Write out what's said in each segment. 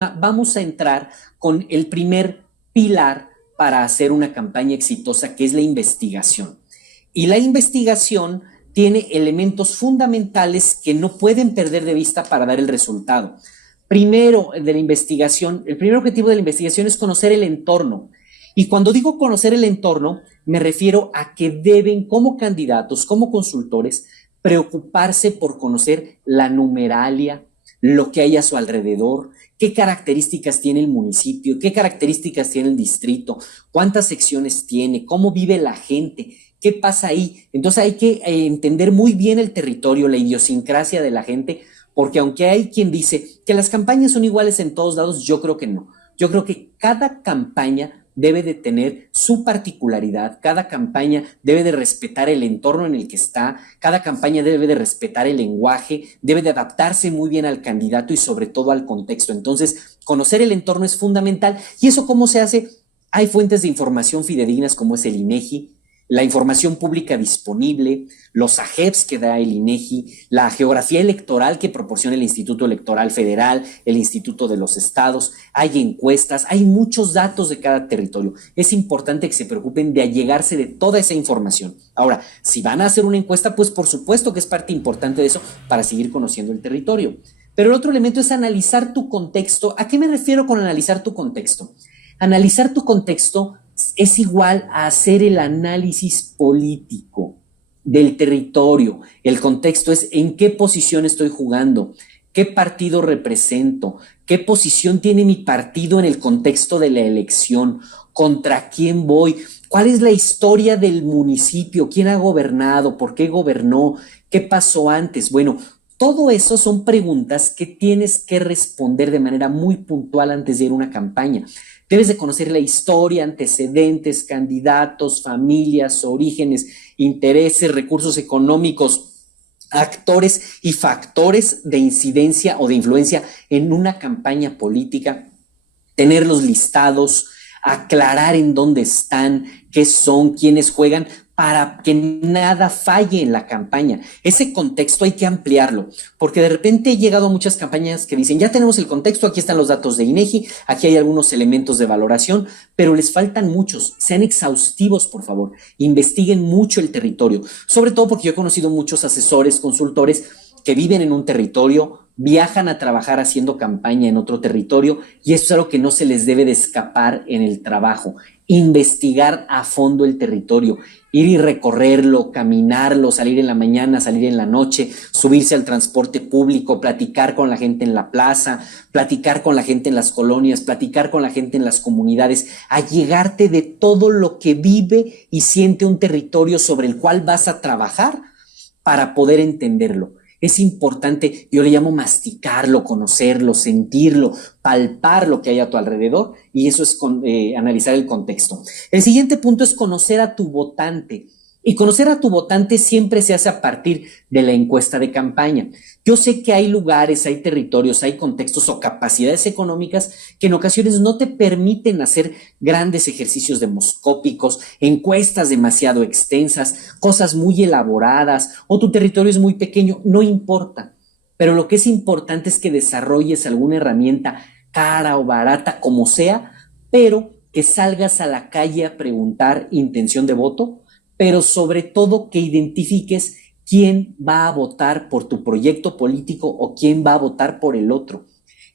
vamos a entrar con el primer pilar para hacer una campaña exitosa, que es la investigación. Y la investigación tiene elementos fundamentales que no pueden perder de vista para dar el resultado. Primero, de la investigación, el primer objetivo de la investigación es conocer el entorno. Y cuando digo conocer el entorno, me refiero a que deben, como candidatos, como consultores, preocuparse por conocer la numeralia, lo que hay a su alrededor, qué características tiene el municipio, qué características tiene el distrito, cuántas secciones tiene, cómo vive la gente, qué pasa ahí. Entonces hay que entender muy bien el territorio, la idiosincrasia de la gente, porque aunque hay quien dice que las campañas son iguales en todos lados, yo creo que no. Yo creo que cada campaña debe de tener su particularidad, cada campaña debe de respetar el entorno en el que está, cada campaña debe de respetar el lenguaje, debe de adaptarse muy bien al candidato y sobre todo al contexto. Entonces, conocer el entorno es fundamental. ¿Y eso cómo se hace? Hay fuentes de información fidedignas como es el INEGI, la información pública disponible, los AGEPs que da el INEGI, la geografía electoral que proporciona el Instituto Electoral Federal, el Instituto de los Estados, hay encuestas, hay muchos datos de cada territorio. Es importante que se preocupen de allegarse de toda esa información. Ahora, si van a hacer una encuesta, pues por supuesto que es parte importante de eso para seguir conociendo el territorio. Pero el otro elemento es analizar tu contexto. ¿A qué me refiero con analizar tu contexto? Analizar tu contexto es igual a hacer el análisis político del territorio. El contexto es en qué posición estoy jugando, qué partido represento, qué posición tiene mi partido en el contexto de la elección, contra quién voy, cuál es la historia del municipio, quién ha gobernado, por qué gobernó, qué pasó antes. Bueno, todo eso son preguntas que tienes que responder de manera muy puntual antes de ir a una campaña. Debes de conocer la historia, antecedentes, candidatos, familias, orígenes, intereses, recursos económicos, actores y factores de incidencia o de influencia en una campaña política, tenerlos listados, aclarar en dónde están, qué son, quiénes juegan, para que nada falle en la campaña. Ese contexto hay que ampliarlo, porque de repente he llegado a muchas campañas que dicen, ya tenemos el contexto, aquí están los datos de INEGI, aquí hay algunos elementos de valoración, pero les faltan muchos. Sean exhaustivos, por favor. Investiguen mucho el territorio, sobre todo porque yo he conocido muchos asesores, consultores que viven en un territorio, viajan a trabajar haciendo campaña en otro territorio, y eso es algo que no se les debe de escapar en el trabajo. Investigar a fondo el territorio, ir y recorrerlo, caminarlo, salir en la mañana, salir en la noche, subirse al transporte público, platicar con la gente en la plaza, platicar con la gente en las colonias, platicar con la gente en las comunidades, allegarte de todo lo que vive y siente un territorio sobre el cual vas a trabajar para poder entenderlo. Es importante, yo le llamo masticarlo, conocerlo, sentirlo, palpar lo que hay a tu alrededor, y eso es analizar el contexto. El siguiente punto es conocer a tu votante. Y conocer a tu votante siempre se hace a partir de la encuesta de campaña. Yo sé que hay lugares, hay territorios, hay contextos o capacidades económicas que en ocasiones no te permiten hacer grandes ejercicios demoscópicos, encuestas demasiado extensas, cosas muy elaboradas, o tu territorio es muy pequeño, no importa. Pero lo que es importante es que desarrolles alguna herramienta cara o barata, como sea, pero que salgas a la calle a preguntar intención de voto, pero sobre todo que identifiques quién va a votar por tu proyecto político o quién va a votar por el otro,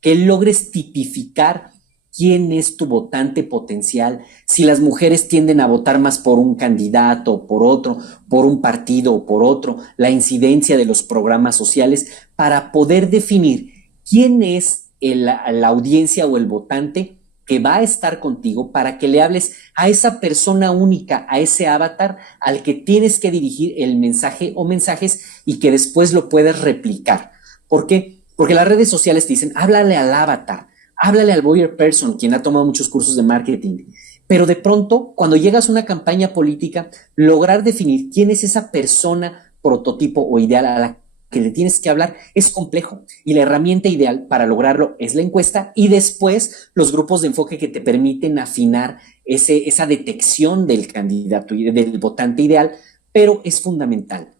que logres tipificar quién es tu votante potencial, si las mujeres tienden a votar más por un candidato o por otro, por un partido o por otro, la incidencia de los programas sociales, para poder definir quién es la audiencia o el votante que va a estar contigo, para que le hables a esa persona única, a ese avatar al que tienes que dirigir el mensaje o mensajes, y que después lo puedes replicar. ¿Por qué? Porque las redes sociales te dicen, háblale al avatar, háblale al buyer person, quien ha tomado muchos cursos de marketing. Pero de pronto, cuando llegas a una campaña política, lograr definir quién es esa persona prototipo o ideal a la que le tienes que hablar es complejo, y la herramienta ideal para lograrlo es la encuesta, y después los grupos de enfoque que te permiten afinar esa detección del candidato y del votante ideal. Pero es fundamental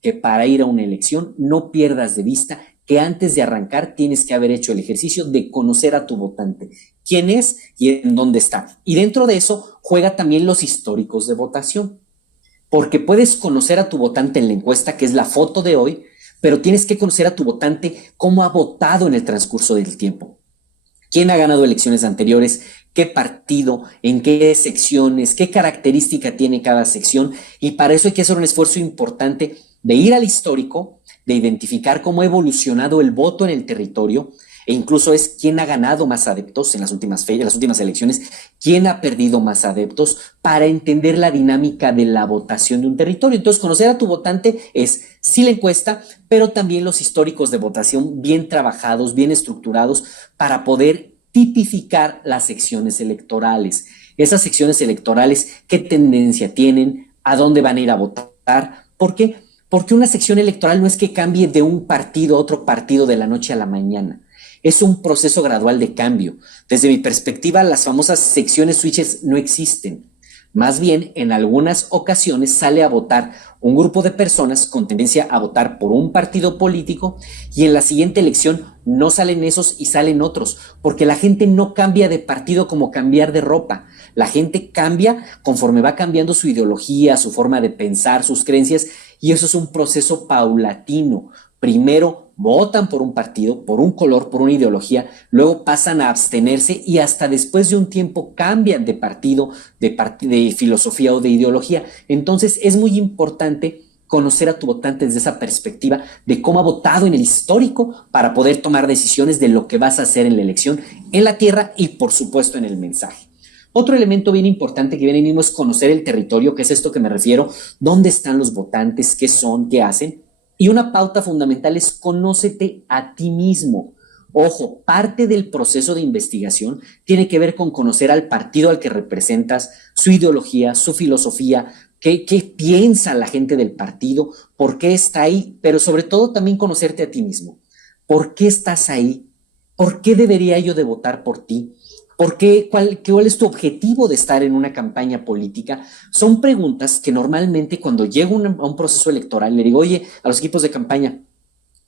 que para ir a una elección no pierdas de vista que antes de arrancar tienes que haber hecho el ejercicio de conocer a tu votante, quién es y en dónde está. Y dentro de eso juega también los históricos de votación, porque puedes conocer a tu votante en la encuesta, que es la foto de hoy, pero tienes que conocer a tu votante cómo ha votado en el transcurso del tiempo. ¿Quién ha ganado elecciones anteriores? ¿Qué partido? ¿En qué secciones? ¿Qué característica tiene cada sección? Y para eso hay que hacer un esfuerzo importante de ir al histórico, de identificar cómo ha evolucionado el voto en el territorio, e incluso es quién ha ganado más adeptos en las últimas elecciones, quién ha perdido más adeptos, para entender la dinámica de la votación de un territorio. Entonces, conocer a tu votante es sí la encuesta, pero también los históricos de votación bien trabajados, bien estructurados, para poder tipificar las secciones electorales. Esas secciones electorales, ¿qué tendencia tienen? ¿A dónde van a ir a votar? ¿Por qué? Porque una sección electoral no es que cambie de un partido a otro partido de la noche a la mañana. Es un proceso gradual de cambio. Desde mi perspectiva, las famosas secciones switches no existen. Más bien, en algunas ocasiones sale a votar un grupo de personas con tendencia a votar por un partido político y en la siguiente elección no salen esos y salen otros, porque la gente no cambia de partido como cambiar de ropa. La gente cambia conforme va cambiando su ideología, su forma de pensar, sus creencias, y eso es un proceso paulatino. Primero votan por un partido, por un color, por una ideología, luego pasan a abstenerse y hasta después de un tiempo cambian de partido, de filosofía o de ideología. Entonces es muy importante conocer a tu votante desde esa perspectiva de cómo ha votado en el histórico para poder tomar decisiones de lo que vas a hacer en la elección, en la tierra y por supuesto en el mensaje. Otro elemento bien importante que viene ahí mismo es conocer el territorio, que es esto que me refiero, dónde están los votantes, qué son, qué hacen. Y una pauta fundamental es conócete a ti mismo. Ojo, parte del proceso de investigación tiene que ver con conocer al partido al que representas, su ideología, su filosofía, qué piensa la gente del partido, por qué está ahí, pero sobre todo también conocerte a ti mismo. ¿Por qué estás ahí? ¿Por qué debería yo de votar por ti? ¿Por qué? ¿Cuál es tu objetivo de estar en una campaña política? Son preguntas que normalmente cuando llego a un proceso electoral le digo, oye, a los equipos de campaña,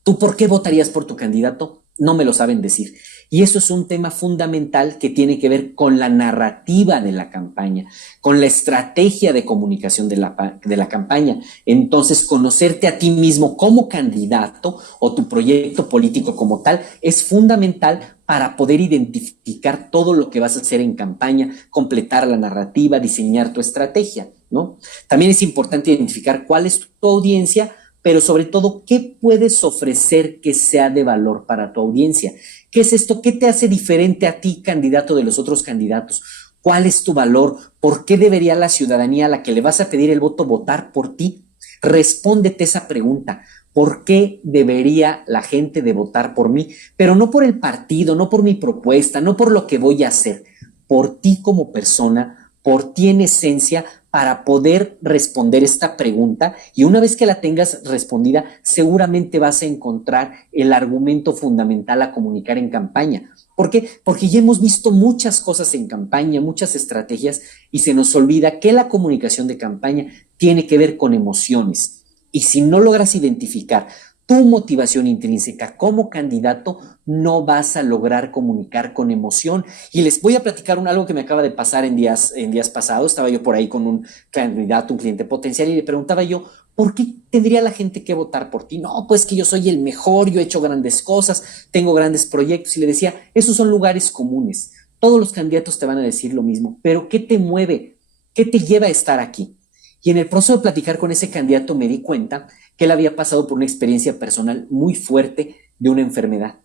¿tú por qué votarías por tu candidato? No me lo saben decir. Y eso es un tema fundamental que tiene que ver con la narrativa de la campaña, con la estrategia de comunicación de la campaña. Entonces, conocerte a ti mismo como candidato o tu proyecto político como tal es fundamental para poder identificar todo lo que vas a hacer en campaña, completar la narrativa, diseñar tu estrategia, ¿no? También es importante identificar cuál es tu audiencia, pero sobre todo, ¿qué puedes ofrecer que sea de valor para tu audiencia? ¿Qué es esto? ¿Qué te hace diferente a ti, candidato, de los otros candidatos? ¿Cuál es tu valor? ¿Por qué debería la ciudadanía a la que le vas a pedir el voto votar por ti? Respóndete esa pregunta. ¿Por qué debería la gente de votar por mí? Pero no por el partido, no por mi propuesta, no por lo que voy a hacer. Por ti como persona, por ti en esencia, para poder responder esta pregunta, y una vez que la tengas respondida, seguramente vas a encontrar el argumento fundamental a comunicar en campaña. ¿Por qué? Porque ya hemos visto muchas cosas en campaña, muchas estrategias, y se nos olvida que la comunicación de campaña tiene que ver con emociones. Y si no logras identificar tu motivación intrínseca como candidato, no vas a lograr comunicar con emoción. Y les voy a platicar algo que me acaba de pasar en días pasados. Estaba yo por ahí con un candidato, un cliente potencial, y le preguntaba yo, ¿por qué tendría la gente que votar por ti? No, pues que yo soy el mejor, yo he hecho grandes cosas, tengo grandes proyectos. Y le decía, esos son lugares comunes. Todos los candidatos te van a decir lo mismo, pero ¿qué te mueve? ¿Qué te lleva a estar aquí? Y en el proceso de platicar con ese candidato me di cuenta que él había pasado por una experiencia personal muy fuerte de una enfermedad,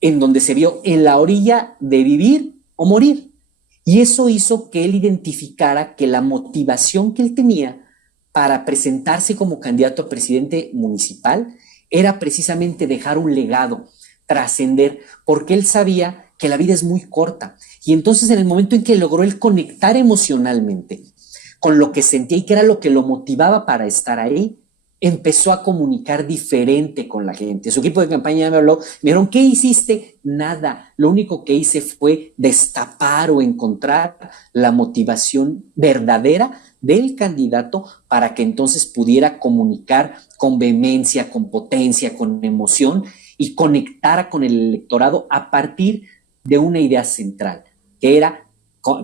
en donde se vio en la orilla de vivir o morir. Y eso hizo que él identificara que la motivación que él tenía para presentarse como candidato a presidente municipal era precisamente dejar un legado, trascender, porque él sabía que la vida es muy corta. Y entonces en el momento en que logró él conectar emocionalmente con lo que sentía y que era lo que lo motivaba para estar ahí, empezó a comunicar diferente con la gente. Su equipo de campaña me habló, me dijeron, ¿qué hiciste? Nada. Lo único que hice fue destapar o encontrar la motivación verdadera del candidato para que entonces pudiera comunicar con vehemencia, con potencia, con emoción, y conectara con el electorado a partir de una idea central, que era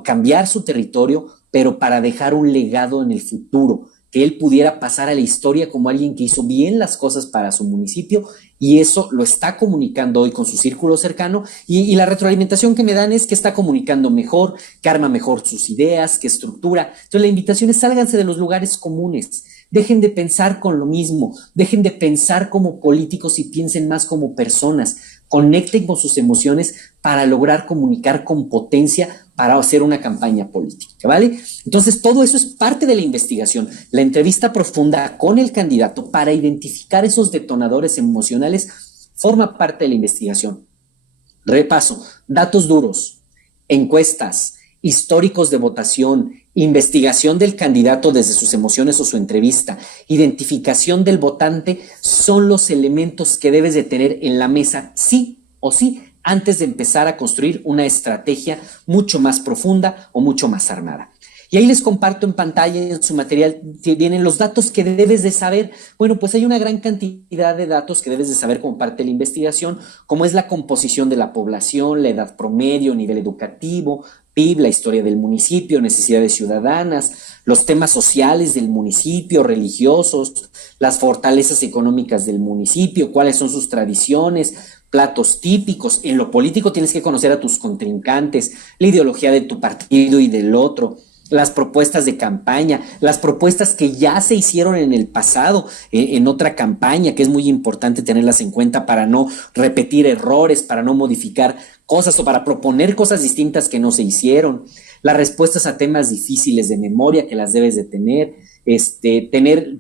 cambiar su territorio, pero para dejar un legado en el futuro, que él pudiera pasar a la historia como alguien que hizo bien las cosas para su municipio, y eso lo está comunicando hoy con su círculo cercano, y la retroalimentación que me dan es que está comunicando mejor, que arma mejor sus ideas, que estructura. Entonces la invitación es: sálganse de los lugares comunes, dejen de pensar con lo mismo, dejen de pensar como políticos y piensen más como personas, conecten con sus emociones para lograr comunicar con potencia para hacer una campaña política, ¿vale? Entonces, todo eso es parte de la investigación, la entrevista profunda con el candidato para identificar esos detonadores emocionales forma parte de la investigación. Repaso: datos duros, encuestas, históricos de votación, investigación del candidato desde sus emociones o su entrevista, identificación del votante, son los elementos que debes de tener en la mesa sí o sí antes de empezar a construir una estrategia mucho más profunda o mucho más armada. Y ahí les comparto en pantalla, en su material, vienen los datos que debes de saber. Bueno, pues hay una gran cantidad de datos que debes de saber como parte de la investigación, como es la composición de la población, la edad promedio, nivel educativo, PIB, la historia del municipio, necesidades ciudadanas, los temas sociales del municipio, religiosos, las fortalezas económicas del municipio, cuáles son sus tradiciones, platos típicos. En lo político tienes que conocer a tus contrincantes, la ideología de tu partido y del otro, las propuestas de campaña, las propuestas que ya se hicieron en el pasado, en otra campaña, que es muy importante tenerlas en cuenta para no repetir errores, para no modificar cosas o para proponer cosas distintas que no se hicieron, las respuestas a temas difíciles de memoria que las debes de tener,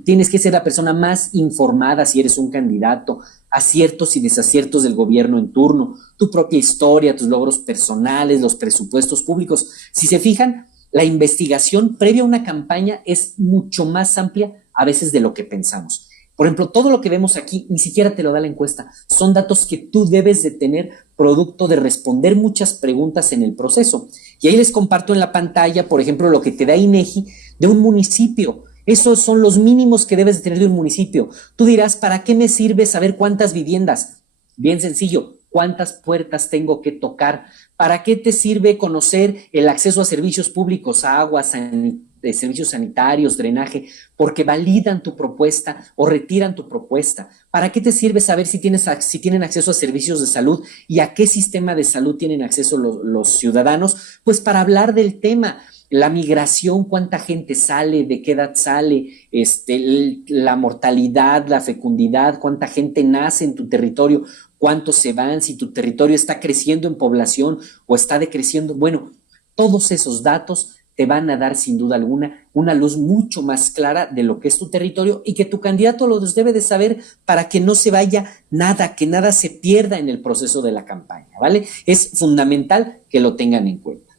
tienes que ser la persona más informada si eres un candidato, aciertos y desaciertos del gobierno en turno, tu propia historia, tus logros personales, los presupuestos públicos. Si se fijan, la investigación previa a una campaña es mucho más amplia a veces de lo que pensamos. Por ejemplo, todo lo que vemos aquí ni siquiera te lo da la encuesta. Son datos que tú debes de tener producto de responder muchas preguntas en el proceso. Y ahí les comparto en la pantalla, por ejemplo, lo que te da INEGI de un municipio. Esos son los mínimos que debes de tener de un municipio. Tú dirás: ¿para qué me sirve saber cuántas viviendas? Bien sencillo: ¿cuántas puertas tengo que tocar? ¿Para qué te sirve conocer el acceso a servicios públicos, agua, servicios sanitarios, drenaje? Porque validan tu propuesta o retiran tu propuesta. ¿Para qué te sirve saber si tienen acceso a servicios de salud y a qué sistema de salud tienen acceso los ciudadanos? Pues para hablar del tema. La migración, cuánta gente sale, de qué edad sale, la mortalidad, la fecundidad, cuánta gente nace en tu territorio, cuántos se van, si tu territorio está creciendo en población o está decreciendo. Bueno, todos esos datos te van a dar sin duda alguna una luz mucho más clara de lo que es tu territorio y que tu candidato los debe de saber para que no se vaya nada, que nada se pierda en el proceso de la campaña, ¿vale? Es fundamental que lo tengan en cuenta.